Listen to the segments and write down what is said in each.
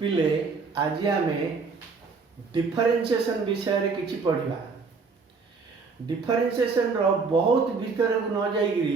पिले आज आम डिफरेन्सिएशन विषय किसी पढ़ा। डिफरेन्सिएशन रो बहुत भीतर को न जाइए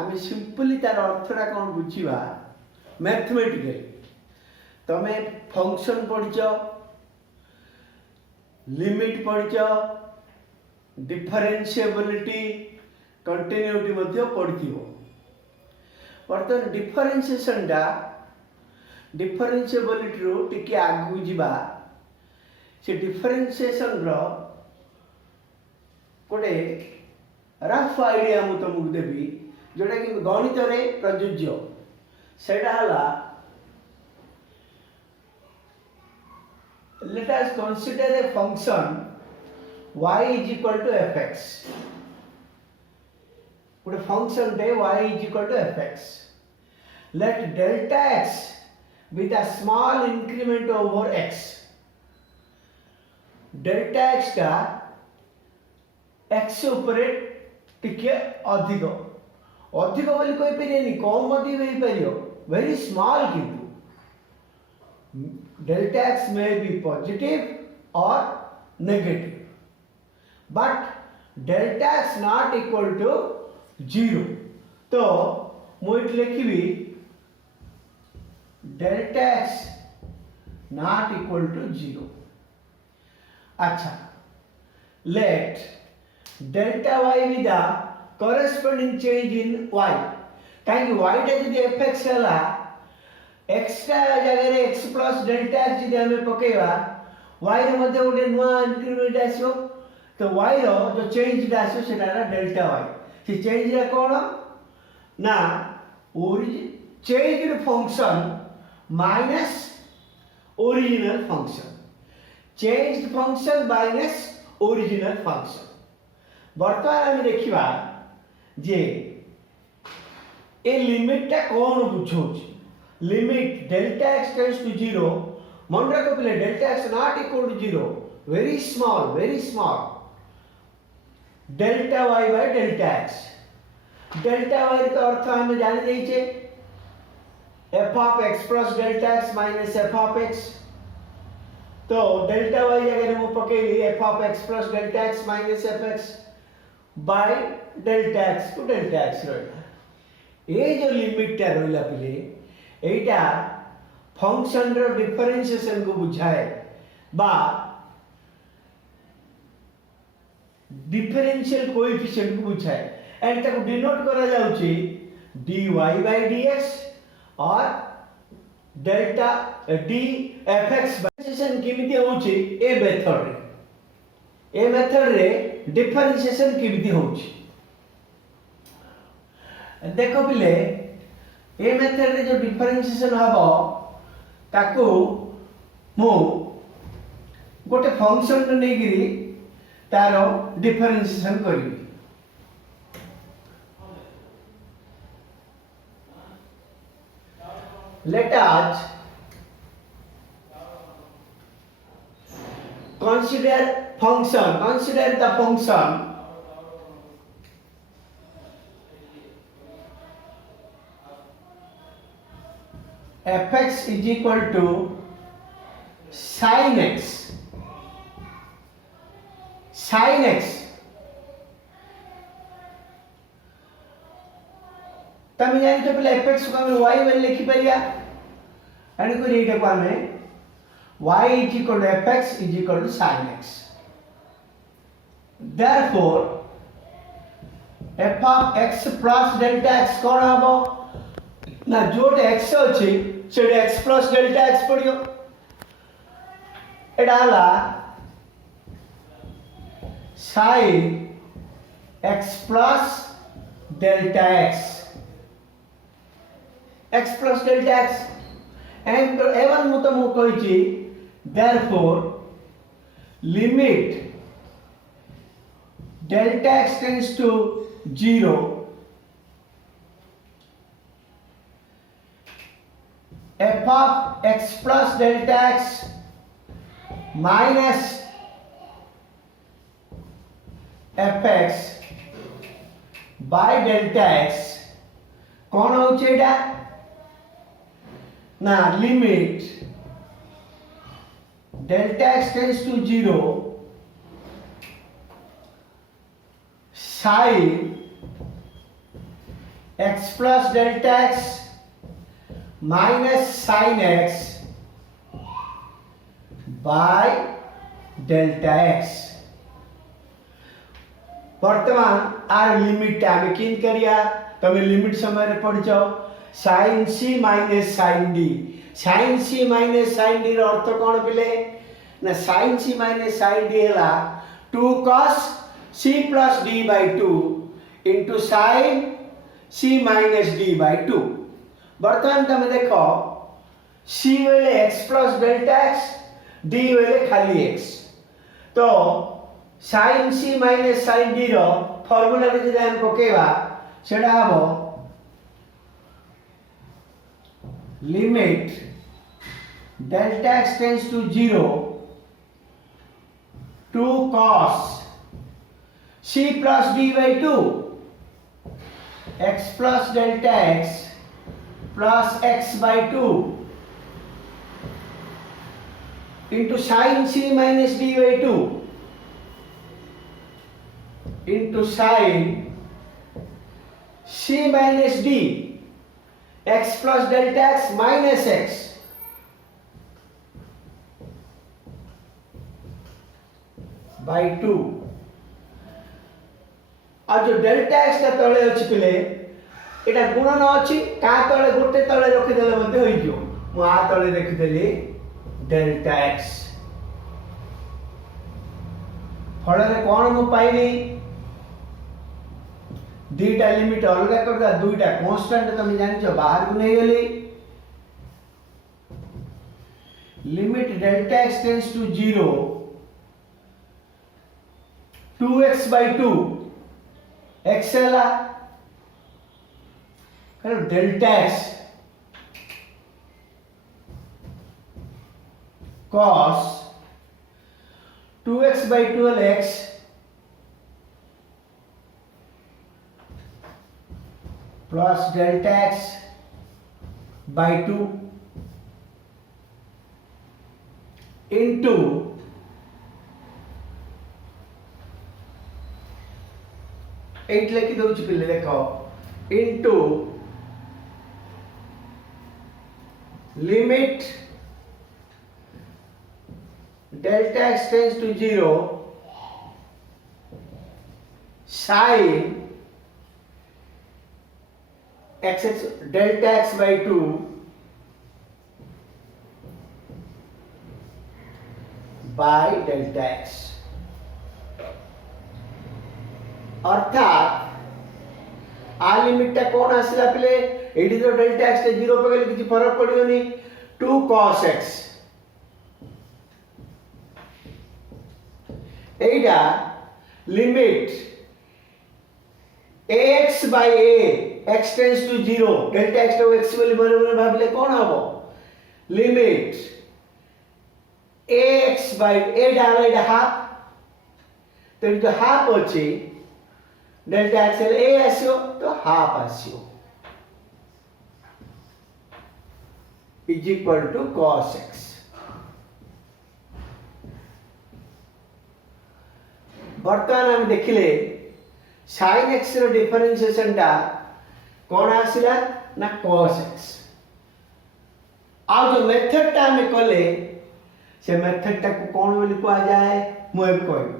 आम सिंपली तार अर्थटा कौन बुझा मैथमेटिकली तमें फंक्शन पढ़ लिमिट पढ़ डिफरेन्शिएबिलिटी कंटिन्यूटी पढ़ बर्तमान डिफरेन्सिएशन टा डिफरेन्शिएबिलिटी रू टिके आगू जीवा से डिफरेन्सिएशन रो गोटे रफ आइडिया मु तुमको देवी जोटा कि गणित में प्रযোज्य सेटा हला let us consider a function y is equal to fx गोटे function they y is equal to fx let delta x with a small increment over x delta x का x ऊपर टिके अधिक अधिक बोली कोई परियनी कम मती होई परियो वेरी स्मॉल किंतु delta x may be positive or negative but delta x not equal to 0 तो मुझे लिखी delta x not equal to 0 अच्छा let delta y with the corresponding change in y कहीं y टा यदि fx है x जगह x प्लस डेल्टा x यदि हमें पकेवा y रे मध्ये गोटे नुआ इंक्रीमेंट आसो तो y रो जो चेंज आसो सेटा डेल्टा y से चेंज रे कोन ना origin change function minus original function changed function minus original function वर्तमान हम देखिबा जे ए लिमिट टा कोन बुझौछि limit delta x tends to 0 मन रखो पहले delta x not equal to 0 very small delta y by delta x delta y का अर्थ हमें जान जाइए f of x plus delta x minus f of x तो delta y अगर हम पकेली f of x plus delta x minus f x by delta x को delta x रहला ये जो लिमिट टा रहला पहले एटा फंक्शन रो डिफरेंशिएशन को बुझाए बा डिफरेंशियल कोएफिशिएंट को बुझाए एंड ताको डिनोट करा जाउची dy by dx और डेल्टा d fx डिफरेंशिएशन केमिति होउची ए मेथड रे डिफरेंशिएशन केमिति होउची देखो पिले ए मेथड रे जो डिफरेंशिएशन हबो ताको मो गोटे फंक्शन ने गिरी तारो डिफरेंशिएशन करी let us consider the function fx is equal to sin x तमे जानि तो पहले fx को हम y वाले लिखि परिया एंड को रेट को हमें y is equal to fx is equal to sin x therefore f of x plus delta x कोन हबो ना जोटे x अछि सेटे x plus delta x पड़ियो एडा हला sin x plus delta x plus delta x and even मुतमु कहिछि therefore limit delta x tends to 0 f of x plus delta x minus fx by delta x कौन होउछे एटा ना limit delta x tends to 0, sin x plus delta x minus sin x by delta x। वर्तमान are limit आम कि तुम limit समय पढ़ sin c minus sin d। sin c minus sin d अर्थ कौन पिले ना sin c minus sin d है 2 cos c plus d by 2 into sin c minus d by 2। वर्तमान तुम देख c वेले x plus delta x, d वेले खाली x। तो sin c minus sin d रो फॉर्मूला रे जे हम पकेवा सेडा हबो limit delta x tends to 0 2 cos c plus d by 2 x plus delta x plus x by 2 into sin c minus d by 2 into sin c minus d x plus delta x minus x by 2। और जो delta x ता तले अछि पिले एटा गुणन अछि का तले गोटे तले रखि देले मध्ये होई जो मु आ तले रखि देली डेल्टा x। फल रे कोन मु पाइली दुईटा लिमिट अलग कर दा दुईटा कांस्टेंट तुम जानि छ बाहर को नहीं गली। Limit delta x tends to 0 2x by 2 x एला करो delta x cos 2x by 12 x plus delta x by 2 into eight लिखि दउछि पिले देखो into limit delta x tends to 0 sin x delta x by 2 by delta x। अर्थात आ limit टा कौन आसिला पिले AD तो डेल्टा x टे 0 पे गले किछि फरक पड़ियोनी 2 cos x एडा limit ax by a x tends to 0 delta x to x बोली बराबर भाबले कौन हबो लिमिट ax by a डाला एडा हाफ तो जो हाफ अछि डेल्टा x ए आसियो तो हाफ आसियो is equal to cos x। वर्तमान हम देखिले sin x रो डिफरेंशिएशन टा कोन आसिला ना cos x। आ जो मेथड टा में कले से मेथड टा को कोन बोली को आ जाए मु अब कहू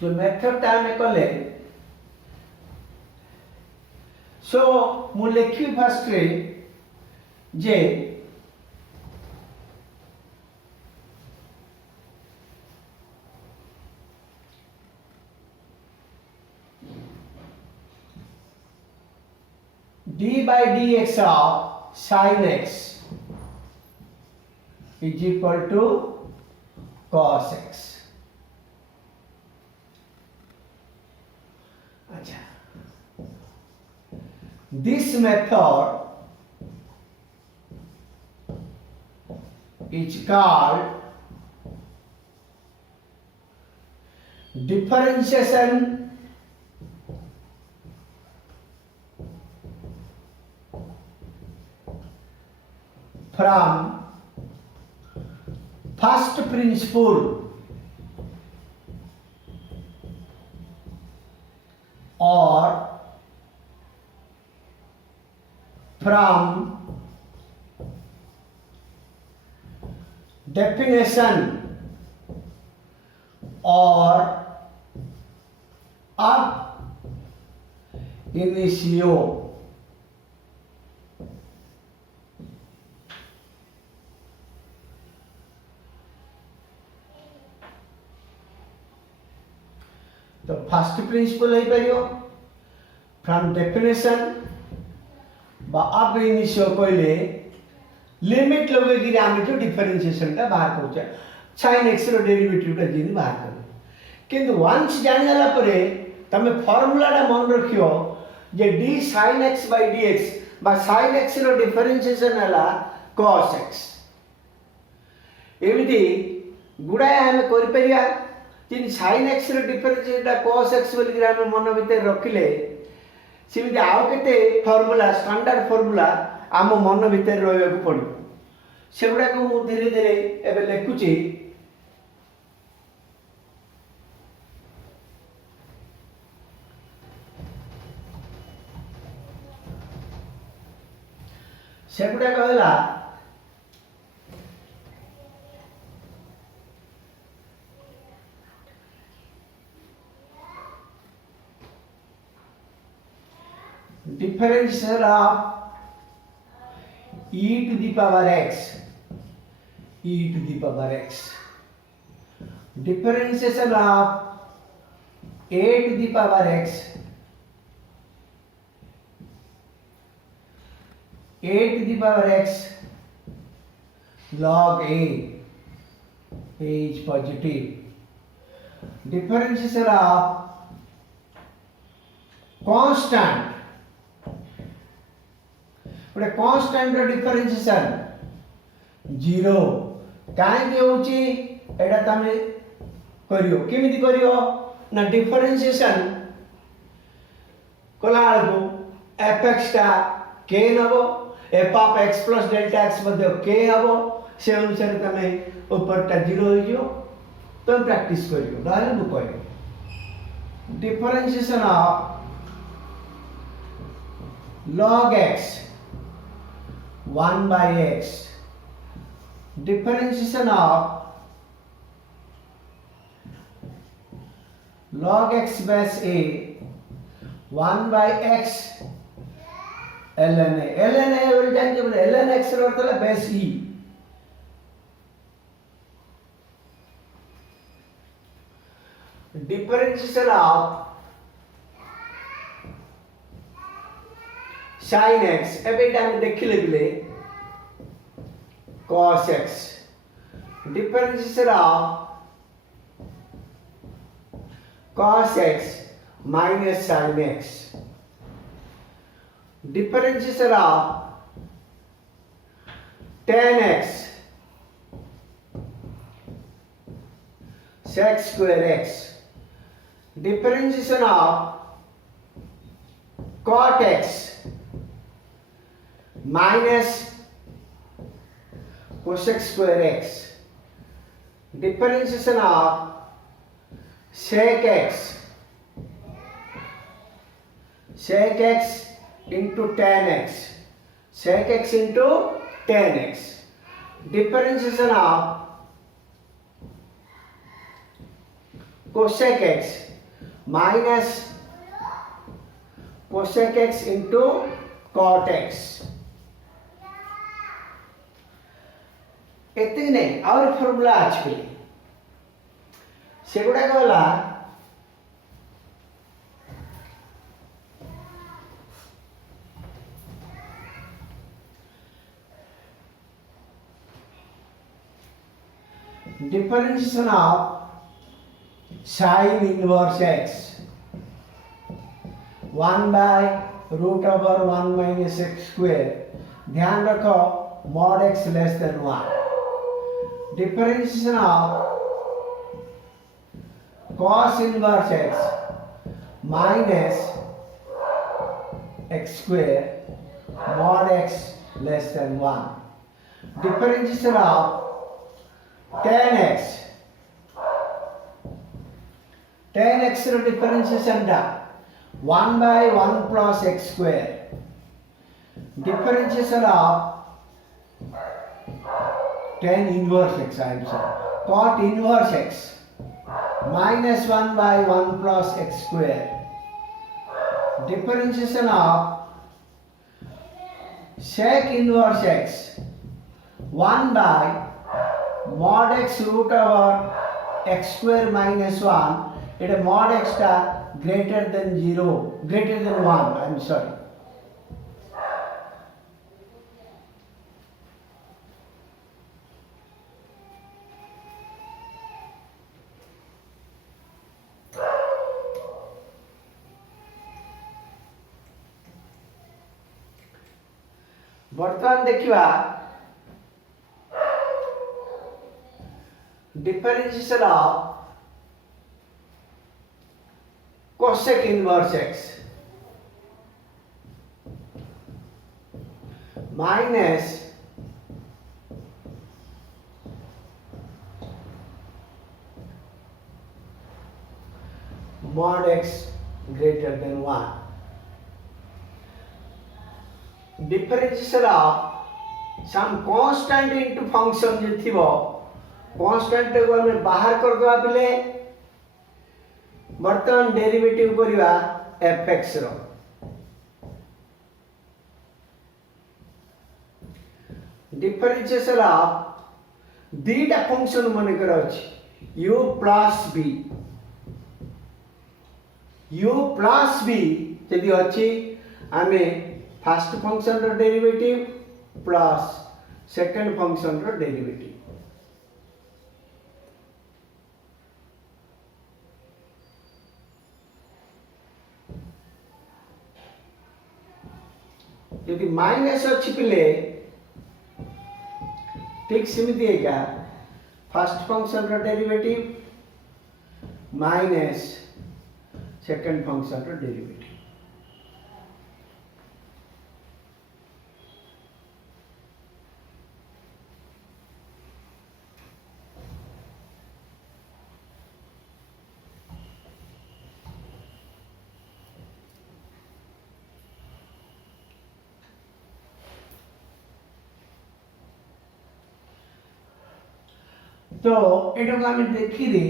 जो मेथड टा में कले सो मु लिखी first ray J d by dx of sin x is equal to cos x। अच्छा this method is called differentiation from first principle or from definition or ab initio. तो फर्स्ट प्रिंसिपल है परियो from definition बा अब initio कहले limit लगे कि आम जो डिफरेंशिएशन टा बाहर कर sin x रो डेरिवेटिव टा जिन बाहर कर किंतु वंस जान जाला परे तमे फार्मूला टा मन रखियो जे d sin x by dx बा sin x रो डिफरेंशिएशन हला cos x एमिति गुडाय हम कर परिया तीन sin x रो डिफरेंशिएशन टा cos x बोली कि हम मन भीतर रखिले सेमिति आउ केते फार्मूला स्टैंडर्ड फार्मूला आम मन भीतर रहबा को पड़ो सेगुडा को मु धीरे धीरे एबे लिखुची सेगुडा कहला differential of e to the power x, e to the power x, differentiation of a to the power x, a to the power x log a is positive, differentiation of constant गोटे constant रो differentiation 0 काहे के होची एटा तमे करियो केमिति करियो ना differentiation Cola को fx टा k Nebo f of x plus delta x मध्ये k हबो से अनुसार तमे ऊपर टा 0 हो जियो तो प्रैक्टिस करियो डाले नु करियो differentiation of log x 1 by x, differentiation of log x base a 1 by x ln a बोल जान जब ln x रो तो base e differentiation of sin x एबे टाइम देखिले बिले cos x differentiation of cos x minus sin x differentiation of tan x sec square x differentiation of cot x minus cosec square x differentiation of sec x into tan x sec x into tan x differentiation of cosec x minus cosec x into cot x एते नहीं और formula आज पे सेगुडा कहला differentiation of sin inverse x 1 by root over 1 minus x square ध्यान रखो mod x less than 1 differentiation of cos inverse x minus x square mod x less than 1 differentiation of tan x ର differentiation ଟା 1 by 1 plus x square, differentiation of tan inverse x, I am sorry, cot inverse x minus 1 by 1 plus x square, differentiation of sec inverse x 1 by mod x root over x square minus 1. It mod x टा greater than 0, greater than 1, I am sorry. बर्तमान देखिवा differentiation of cosec inverse x minus mod x greater than 1. Differentiation of some constant into function जो थिबो constant को हमें बाहर कर दवा पिले बर्तमान डेरिवेटिव करिवा fx रो डिफरेंशिएशन ऑफ दीटा फंक्शन मन कर अछि u plus b यदि अछि आमे फर्स्ट फंक्शन रो डेरिवेटिव प्लस सेकंड फंक्शन रो डेरिवेटिव यदि माइनस अच्छी पिले ठीक सेमती है फर्स्ट फंक्शन रो डेरिवेटिव माइनस सेकंड फंक्शन रो डेरिवेटिव तो एटा को हमें देखी दे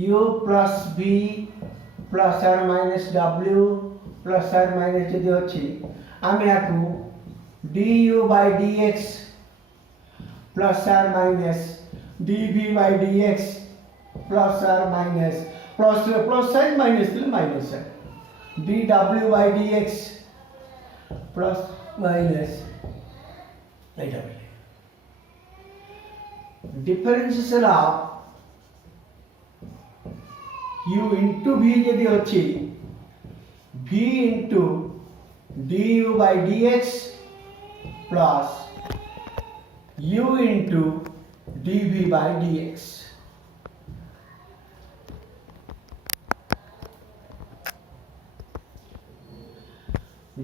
u plus b plus r minus w plus r minus जदि अछि आमे याकू du by dx plus r minus dv by dx plus r minus plus sign minus minus dw by dx plus minus Etah differentiation of u into v यदि अछि v into du by dx plus u into dv by dx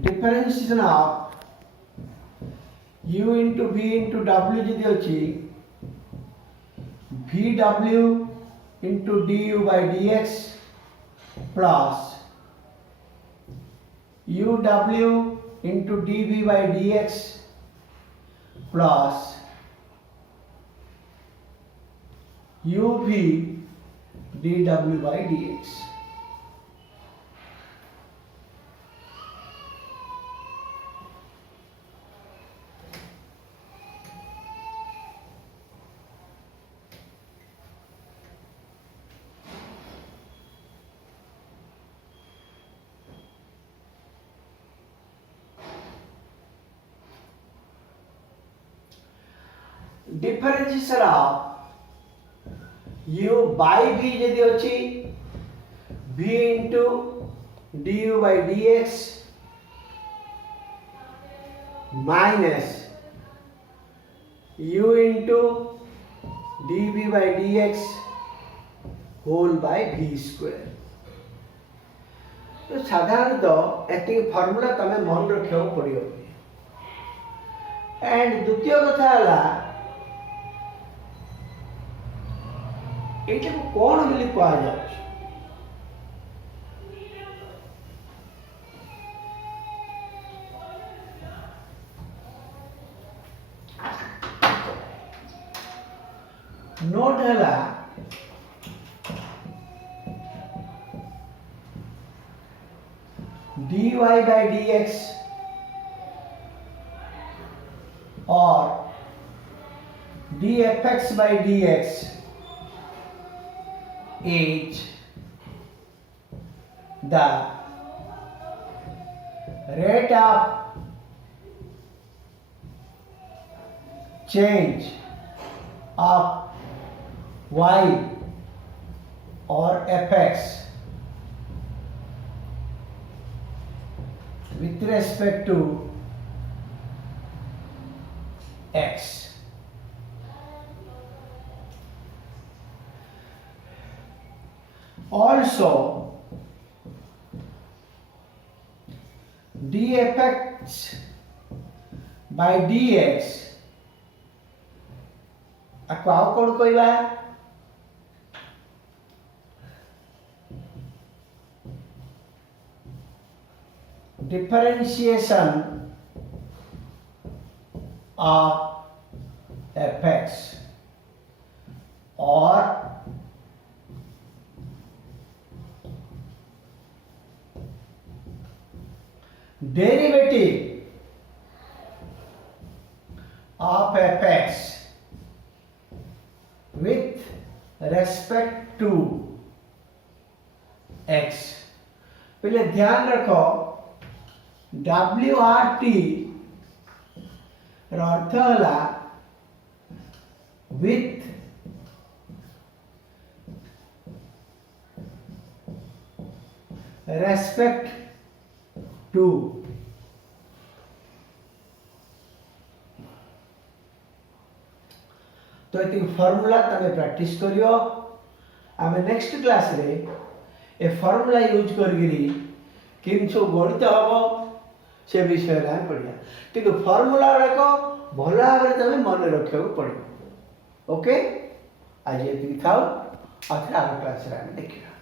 differentiation of u into v into w यदि अछि vw into du by dx plus uw into dv by dx plus uv dw by dx. differentiation of u by v यदि अछि v into du by dx minus u into dv by dx whole by v square. तो साधारणतः एति formula तमे मन रखियो पड़ियो and द्वितीय कथा है ये कौन बोली कह नोट है dy by dx or dfx by dx is the rate of change of y or fx with respect to x. Also, dfx by dx आपको आउ कौन कहवा differentiation of fx or derivative of fx with respect to x. पहले ध्यान रखो WRT अर्थ है with respect to तो ये फॉर्मूला तमे प्रैक्टिस करियो आमे नेक्स्ट क्लास रे ए फॉर्मूला यूज करगिरी किंचो गणित हबो से विषय रे पढ़िया किंतु फॉर्मूला रको भला भाबरे तमे मन रखियो पड़ियो ओके आज ये थाओ आथरा क्लास रे देखियो।